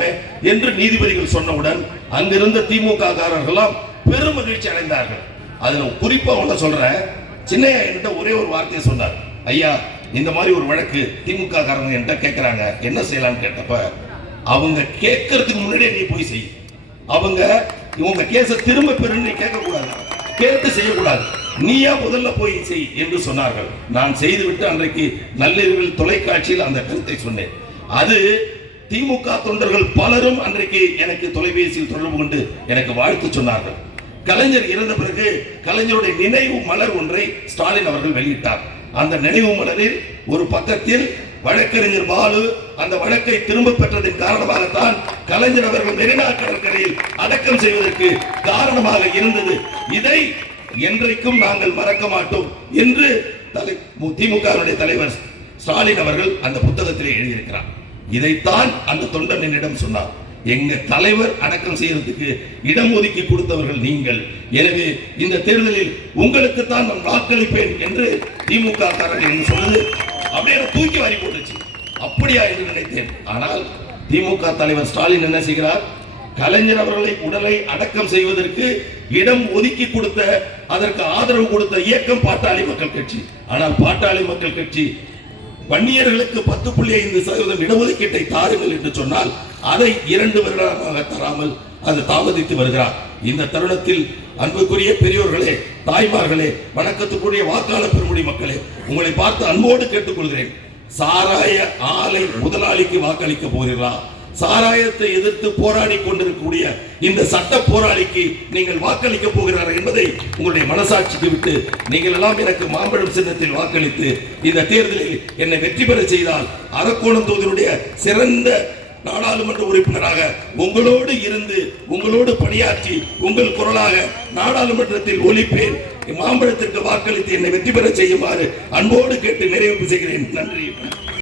செய்யலாமே என்று நீதிபதிகள் சொன்னவுடன் அங்கிருந்த திமுக காரர்கள்லாம் பெரும் மகிழ்ச்சி அடைந்தார்கள். அதுல குறிப்பா ஒண்ணு சொல்றேன். சின்னையா என்கிட்ட ஒரே ஒரு வார்த்தையை சொன்னார். ஐயா இந்த மாதிரி ஒரு வழக்கு திமுக காரங்க என்கிட்ட கேட்கறாங்க என்ன செய்யலாம்னு கேட்டப்ப அவங்க கேட்கறதுக்கு முன்னாடியே நீ போய் செய். அவங்க இவங்க கேஸை திரும்ப பெறுன்னு நீ கேட்கக்கூடாது கேட்டு செய்யக்கூடாது. நீயா முதல்ல போய் செய் என்று சொன்னார்கள். நான் செய்துவிட்டு அன்றைக்கு நள்ளிரவில் தொலைக்காட்சியில் அந்த கருத்தை சொன்னேன். அது திமுக தொண்டர்கள் பலரும் அன்றைக்கு எனக்கு தொலைபேசியில் தொடர்பு கொண்டு எனக்கு வாழ்த்து சொன்னார்கள். கலைஞர் இறந்த பிறகு கலைஞருடைய நினைவு மலர் ஒன்றை ஸ்டாலின் அவர்கள் வெளியிட்டார். அந்த நினைவு மலரில் ஒரு பக்கத்தில் வழக்கறிஞர் பாலு அந்த வழக்கை திரும்ப பெற்றதன் காரணமாகத்தான் கலைஞர் அவர்கள் மெரினா கடற்கரையில் அடக்கம் செய்வதற்கு காரணமாக இருந்தது. இதை என்றைக்கும் நாங்கள் மறக்க மாட்டோம் என்று தலை திமுக தலைவர் ஸ்டாலின் அவர்கள் அந்த புத்தகத்திலே எழுதியிருக்கிறார். இதைத்தான் அந்த தொண்டர் என்னிடம் சொன்னார். எங்க தலைவர் அடக்கம் செய்யறதுக்கு இடம் ஒதுக்கி கொடுத்தவர்கள் நீங்கள். எனவே இந்த தேர்தலில் உங்களுக்கு தான் நான் வாக்களிப்பேன் என்று திமுக காரர்கள் என்று அப்படியே தூக்கி வாரி போட்டுச்சு. அப்படியா என்று நினைத்தேன். ஆனால் திமுக தலைவர் ஸ்டாலின் என்ன செய்கிறார்? கலைஞர் அவர்களை உடலை அடக்கம் செய்வதற்கு இடம் ஒதுக்கி கொடுத்த அதற்கு ஆதரவு கொடுத்த இயக்கம் பாட்டாளி மக்கள் கட்சி. ஆனால் பாட்டாளி மக்கள் கட்சி வன்னியர்களுக்கு பத்து புள்ளி ஐந்து சதவீதம் இடஒதுக்கீட்டை தாருங்கள் என்று சொன்னால் அதை இரண்டு வருடமாக தராமல் அது தாமதித்து வருகிறார். இந்த தருணத்தில் அன்புக்குரிய பெரியோர்களே தாய்மார்களே வணக்கத்துக்குரிய வாக்காளர் பெருமுடி மக்களே உங்களை பார்த்து அன்போடு கேட்டுக்கொள்கிறேன். சாராய ஆலை முதலாளிக்கு வாக்களிக்க போகிறீர்களா? சாராயத்தை எதிர்த்து போராடி கொண்டிருக்கக்கூடிய இந்த சட்ட போராளிக்கு நீங்கள் வாக்களிக்க போகிறார்கள் என்பதை உங்களுடைய மனசாட்சிக்கு விட்டு நீங்கள் எல்லாம் எனக்கு மாம்பழம் சின்னத்தில் வாக்களித்து இந்த தேர்தலில் என்னை வெற்றி பெற செய்தால் அரக்கோணம் தொகுதியினுடைய சிறந்த நாடாளுமன்ற உறுப்பினராக உங்களோடு இருந்து உங்களோடு பணியாற்றி உங்கள் குரலாக நாடாளுமன்றத்தில் ஒழிப்பேன் மாம்பழத்திற்கு வாக்களித்து என்னை வெற்றி பெற செய்யுமாறு அன்போடு கேட்டு நிறைவு செய்கிறேன். நன்றி.